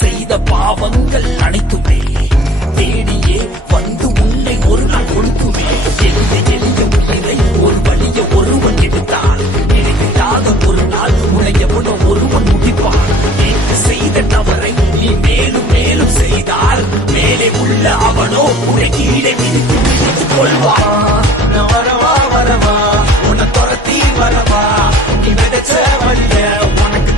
செய்த பாவங்கள் அனைத்துமே தேடியே வந்து உன்னை ஒரு நாள் கொடுக்குமே. எளிய எளிய உயிரை ஒரு வழிய ஒருவன் எடுத்தான், நினைக்காத ஒரு நாள் உன்னை எவனோ ஒருவன் முடிப்பான். நேற்று செய்த தவறை நீ மேலும் மேலும் செய்தால் மேலே உள்ள அவனோ உன்னை கீழே மிதித்து மிதித்துக் கொள்வான். வரவா வரவா உன்னை துரத்தி வரவா, நீ விதைச்ச வழிய உனக்கு